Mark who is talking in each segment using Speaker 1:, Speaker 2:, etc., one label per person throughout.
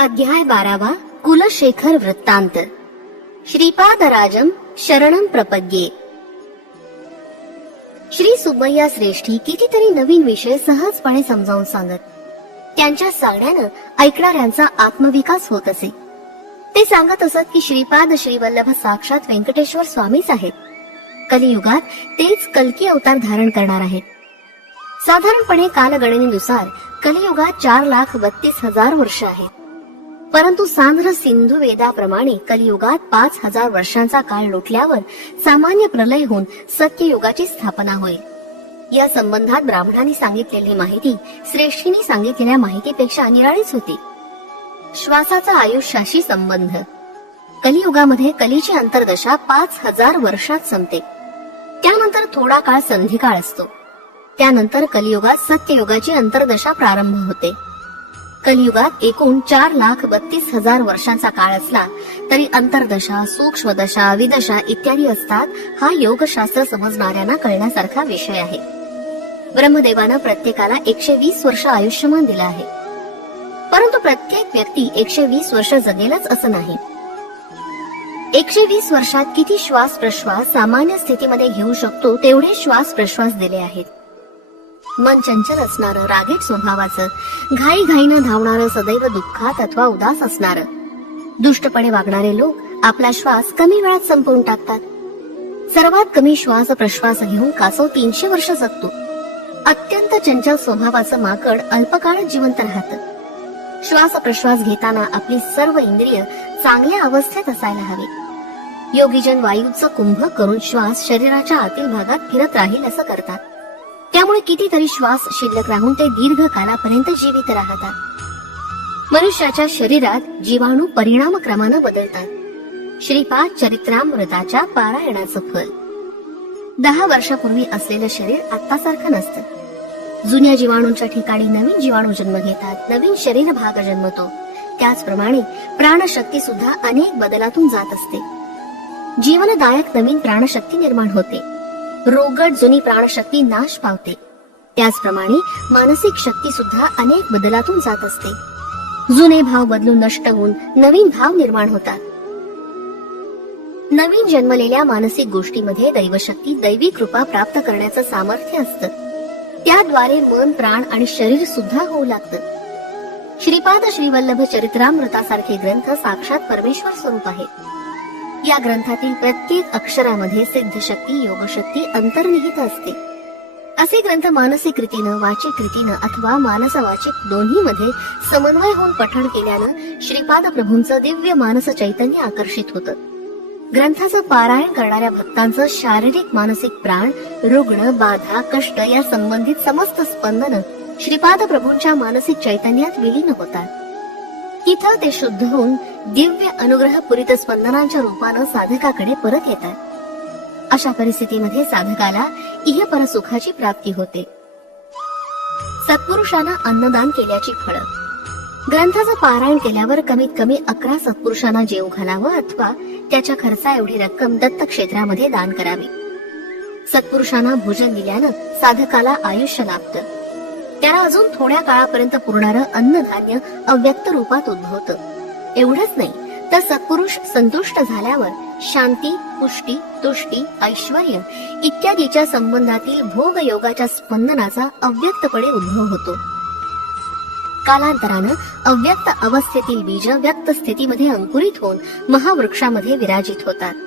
Speaker 1: अध्याय बारावा कुलशेखर वृत्तांत श्रीपादराजम शरणम प्रपद्ये श्री सुब्बैया श्रेष्ठी कितीतरी नवीन विषय सहजपणे समजावून सांगत त्यांच्या सांगण्यानं ऐकणाऱ्यांचा आत्मविकास होत असे ते सांगत असत की श्रीपाद श्रीवल्लभ साक्षात व्यंकटेश्वर स्वामीच आहेत कलियुगात तेच कल्की अवतार धारण करणार आहेत साधारणपणे कालगणनेनुसार कलियुगात चार लाख बत्तीस हजार वर्ष आहेत परंतु सांद्र सिंधू वेदाप्रमाणे कलियुगात पाच हजार वर्षांचा काळ लोटल्यावर सामान्य प्रलय होऊन सत्ययुगाची स्थापना होईल या संबंधात ब्राह्मणांनी सांगितलेली माहिती श्रेष्ठीनी सांगितलेल्या माहितीपेक्षा निराळीच होती श्वासाचा आयुष्याशी संबंध कलियुगामध्ये कलीची अंतर्दशा पाच हजार वर्षात संपते त्यानंतर थोडा काळ संधिकाळ असतो त्यानंतर कलियुगात सत्ययुगाची अंतर्दशा प्रारंभ होते कलियुगात एकूण चार लाख बत्तीस हजार वर्षांचा काळ असला तरी अंतर्दशा सूक्ष्मदशा विदशा इत्यादी असतात हा योगशास्त्र समजणाऱ्यांना कळण्यासारखा विषय आहे ब्रह्मदेवानं प्रत्येकाला एकशे वीस वर्ष आयुष्यमान दिलं आहे परंतु प्रत्येक व्यक्ती एकशे वीस वर्ष जगेलच असं नाही एकशे वीस वर्षात किती श्वास प्रश्वास सामान्य स्थितीमध्ये घेऊ शकतो तेवढे श्वास प्रश्वास दिले आहेत मन चंचल असणार रागीट स्वभावाचं घाई घाईनं धावणारं सदैव दुःखात अथवा उदास असणार दुष्टपणे वागणारे लोक आपला श्वास कमी वेळात संपवून टाकतात सर्वात कमी श्वास प्रश्वास घेऊन कासव तीनशे वर्ष जगतो अत्यंत चंचल स्वभावाचं माकड अल्पकाळ जिवंत राहत श्वास प्रश्वास घेताना आपली सर्व इंद्रिय चांगल्या अवस्थेत असायला हवी योगीजन वायूचा कुंभ करून श्वास शरीराच्या आतील भागात फिरत राहील असं करतात त्यामुळे कितीतरी श्वास शिल्लक राहून ते दीर्घ कालापर्यंत जीवित राहतात मनुष्याच्या शरीरात जीवाणू परिणाम क्रमाने बदलतात श्रीपाद चरित्रामृताच्या पारायणाचं फल दहा वर्षापूर्वी असलेलं शरीर आत्तासारखं नसतं जुन्या जीवाणूंच्या ठिकाणी नवीन जीवाणू जन्म घेतात नवीन शरीर भाग जन्मतो त्याचप्रमाणे प्राणशक्ती सुद्धा अनेक बदलातून जात असते जीवनदायक नवीन प्राणशक्ती निर्माण होते रोगट जुनी प्राणशक्ती नाश पावते त्याचप्रमाणे मानसिक शक्ती सुद्धा अनेक बदलातून जात असते जुने भाव बदलून नष्ट होऊन नवीन भाव निर्माण होतात नवीन जन्मलेल्या मानसिक गोष्टीमध्ये दैवशक्ती दैवी कृपा प्राप्त करण्याचं सामर्थ्य असतं त्याद्वारे मन प्राण आणि शरीर सुद्धा होऊ लागतं श्रीपाद श्रीवल्लभ चरित्रामृतासारखे ग्रंथ साक्षात परमेश्वर स्वरूप आहेत या ग्रंथातील प्रत्येक अक्षरामध्ये सिद्धशक्ती योगशक्ती अंतर्निहित असते असे ग्रंथ मानसिक रीतीनं वाचिक रीतीनं अथवा मानसवाचिक दोन्ही मध्ये समन्वय होऊन पठण केल्यानं श्रीपाद प्रभूंचं दिव्य मानस चैतन्य आकर्षित होतं ग्रंथाचं पारायण करणाऱ्या भक्तांचं शारीरिक मानसिक प्राण रुग्ण बाधा कष्ट या संबंधित समस्त स्पंदनं श्रीपाद प्रभूंच्या मानसिक चैतन्यात विलीन होतात तिथं ते शुद्ध होऊन दिव्य अनुग्रह पुरित स्पंदनांच्या रूपानं साधकाकडे परत येतात अशा परिस्थितीमध्ये साधकाला इह परसुखाची प्राप्ती होते सत्पुरुषांना अन्नदान केल्याची फळ ग्रंथाचं पारायण केल्यावर कमीत कमी अकरा सत्पुरुषांना जीव घालावं अथवा त्याच्या खर्चा एवढी रक्कम दत्त क्षेत्रामध्ये दान करावी सत्पुरुषांना भोजन दिल्यानं साधकाला आयुष्य लाभतं त्याला अजून थोड्या काळापर्यंत पुरणारं अन्नधान्य अव्यक्त रूपात उद्भवत एवढंच नाही तर सत्पुरुष संतुष्ट झाल्यावर शांती पुष्टी तुष्टी ऐश्वर इत्यादीच्या संबंधातील भोग योगाच्या स्पंदनाचा अव्यक्तपणे उद्भव होतो कालांतरानं अव्यक्त अवस्थेतील बीज व्यक्त स्थितीमध्ये अंकुरित होऊन महावृक्षामध्ये विराजित होतात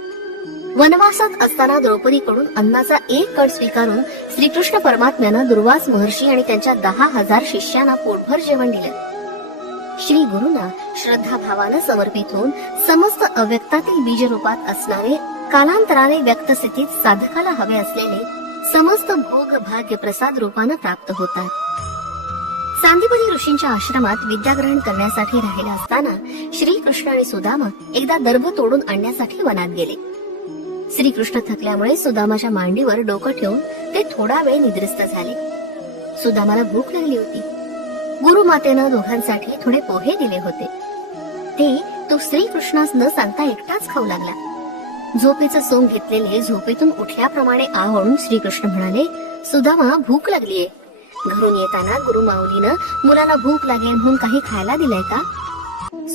Speaker 1: वनवासात असताना द्रौपदीकडून अन्नाचा एक कड स्वीकारून श्रीकृष्ण परमात्म्यानं दुर्वास महर्षी आणि त्यांच्या दहा हजार शिष्यांना पोटभर जेवण दिलं श्री गुरुना श्रद्धा समर्पित होऊन समस्त अव्यक्तातील बीज रूपात असणारे कालांतराने व्यक्त स्थितीत साधकाला हवे असलेले समस्त भोग भाग्य प्रसाद रूपानं प्राप्त होतात चांदीपदी ऋषींच्या आश्रमात विद्याग्रहण करण्यासाठी राहिला असताना श्रीकृष्ण आणि सुदामा एकदा दर्भ तोडून आणण्यासाठी वनात गेले श्रीकृष्ण थकल्यामुळे सुदामाच्या मांडीवर डोकं ठेवून ते थोडा वेळ निद्रस्त झाले सुदामाला भूक लागली होती गुरु मातेनं दोघांसाठी थोडे पोहे दिले होते ते तो श्रीकृष्णास न सांगता एकटाच खाऊ लागला झोपेचं सोंग घेतलेले झोपेतून उठल्याप्रमाणे आवडून श्रीकृष्ण म्हणाले सुदामा भूक लागलीये घरून येताना गुरु माऊलीनं मुलाला भूक लागेल म्हणून काही खायला दिलाय का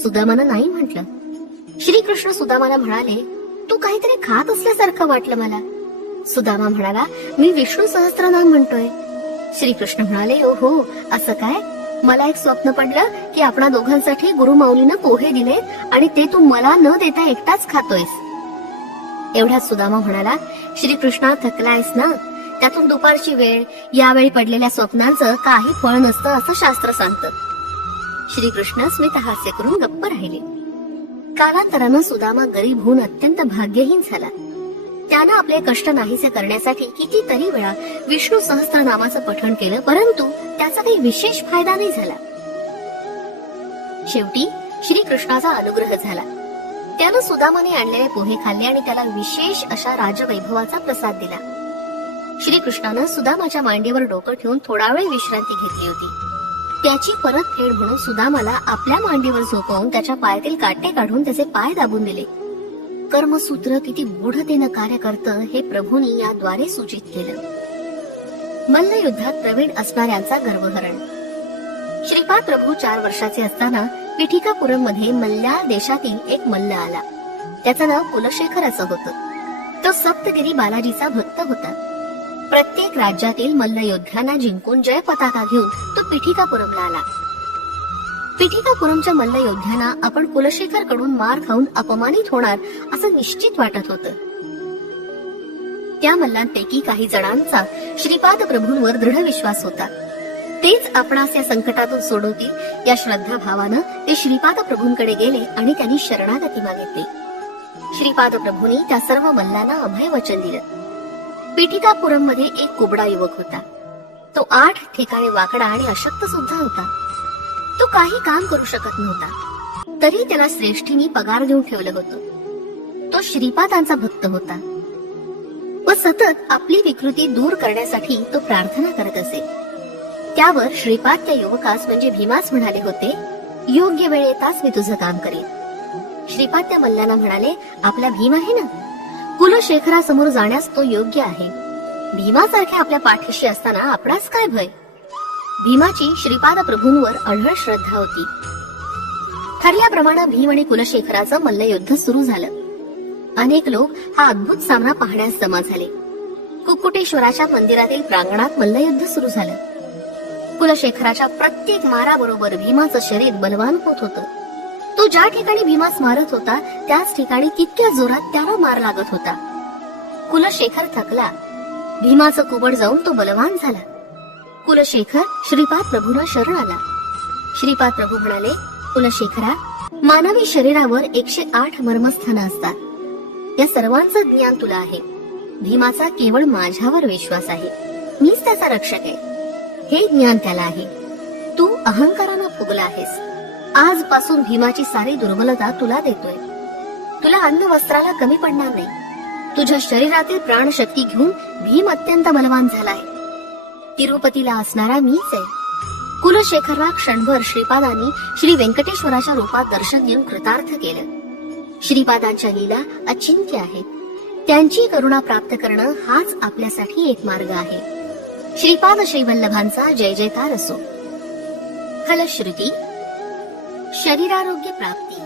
Speaker 1: सुदामानं नाही म्हटलं श्रीकृष्ण सुदामाला म्हणाले तू काहीतरी खात असल्यासारखं वाटलं मला सुदामा म्हणाला मी विष्णू सहस्त्रनाम म्हणतोय श्रीकृष्ण म्हणाले ओ हो असं काय मला एक स्वप्न पडलं की आपणा दोघांसाठी गुरु माऊलीनं पोहे दिले आणि ते तू मला न देता एकटाच खातोयस एवढ्या सुदामा म्हणाला श्रीकृष्णा थकलायस ना त्यातून दुपारची वेळ यावेळी पडलेल्या स्वप्नांचं काही फळ नसतं असं शास्त्र सांगतं श्रीकृष्ण स्मित हास्य करून गप्प राहिले कालांतरानं सुदामा गरीब होऊन अत्यंत भाग्यहीन झाला त्यानं आपले कष्ट नाहीसे करण्यासाठी कितीतरी वेळा विष्णू नामाचं पठण केलं परंतु त्याचा काही विशेष फायदा नाही झाला शेवटी श्रीकृष्णाचा अनुग्रह झाला त्यानं सुदामाने आणलेले पोहे खाल्ले आणि त्याला विशेष अशा राजवैभवाचा प्रसाद दिला श्रीकृष्णानं सुदामाच्या मांडीवर डोकं ठेवून थोडा वेळ विश्रांती घेतली होती त्याची परतफेड म्हणून सुदामाला आपल्या मांडीवर झोपवून त्याच्या पायातील काटे काढून त्याचे पाय दाबून दिले कर्मसूत्र किती मूढतेनं कार्य करतं हे प्रभूंनी याद्वारे सूचित केलं मल्ल युद्धात प्रवीण असणाऱ्यांचा गर्भहरण श्रीपाद प्रभू चार वर्षाचे असताना पिठिकापुरम मध्ये मल्ल्या देशातील एक मल्ल आला त्याचं नाव कुलशेखर असं होतं तो सप्तगिरी बालाजीचा भक्त होता प्रत्येक राज्यातील मल्लयोद्ध्यांना जिंकून जय पताका घेऊन तो पिठिकापुरमला आला पिठिकापुरमच्या मल्लयोद्ध्यांना आपण कुलशेखर कडून मार खाऊन अपमानित होणार असं निश्चित वाटत होत त्या मल्लांपैकी काही जणांचा श्रीपाद प्रभूंवर दृढ विश्वास होता तेच आपणास या संकटातून सोडवतील या श्रद्धा भावानं ते श्रीपाद प्रभूंकडे गेले आणि त्यांनी शरणागती मागितली श्रीपाद प्रभूंनी त्या सर्व मल्लांना अभय वचन दिलं पिठिकापुरम मध्ये एक कुबडा युवक होता तो आठ ठिकाणी वाकडा आणि अशक्त सुद्धा होता तो काही काम करू शकत नव्हता तरी त्याला श्रेष्ठीनी पगार देऊन ठेवलं होतं तो श्रीपादांचा भक्त होता व सतत आपली विकृती दूर करण्यासाठी तो प्रार्थना करत असे त्यावर श्रीपाद त्या युवकास म्हणजे भीमास म्हणाले होते योग्य वेळ येताच मी तुझं काम करेन श्रीपाद त्या मल्लाना म्हणाले आपला भीम आहे ना कुलशेखरासमोर जाण्यास तो योग्य आहे भीमासारख्या आपल्या पाठीशी असताना आपणास काय भय भीमाची श्रीपाद प्रभूंवर अढळ श्रद्धा होती ठरल्याप्रमाणे भीम आणि कुलशेखराचं मल्लयुद्ध सुरू झालं अनेक लोक हा अद्भुत सामना पाहण्यास जमा झाले कुक्कुटेश्वराच्या मंदिरातील प्रांगणात मल्लयुद्ध सुरू झालं कुलशेखराच्या प्रत्येक माराबरोबर भीमाचं शरीर बलवान होत होतं तो ज्या ठिकाणी भीमास मारत होता त्याच ठिकाणी तितक्या जोरात त्याला मार लागत होता कुलशेखर थकला भीमाचं कुबड जाऊन तो बलवान झाला कुलशेखर श्रीपाद प्रभूना शरण आला श्रीपाद प्रभू म्हणाले कुलशेखरा मानवी शरीरावर एकशे आठ मर्मस्थान असतात या सर्वांचं ज्ञान तुला आहे भीमाचा केवळ माझ्यावर विश्वास आहे मीच त्याचा रक्षक आहे हे ज्ञान त्याला आहे तू अहंकारानं फुगला आहेस आजपासून भीमाची सारी दुर्बलता तुला देतोय तुला अन्न वस्त्राला कमी पडणार नाही तुझ्या शरीरातील प्राणशक्ती घेऊन भीम अत्यंत बलवान झालाय तिरुपतीला असणारा मीच आहे कुलशेखरला क्षणभर श्रीपादांनी श्री व्यंकटेश्वराच्या रूपात दर्शन घेऊन कृतार्थ केलं श्रीपादांच्या लीला अचिंत्य आहेत त्यांची करुणा प्राप्त करणं हाच आपल्यासाठी एक मार्ग आहे श्रीपाद श्रीवल्लभांचा जय जयकार असो श्रुती शरीरारोग्य प्राप्ती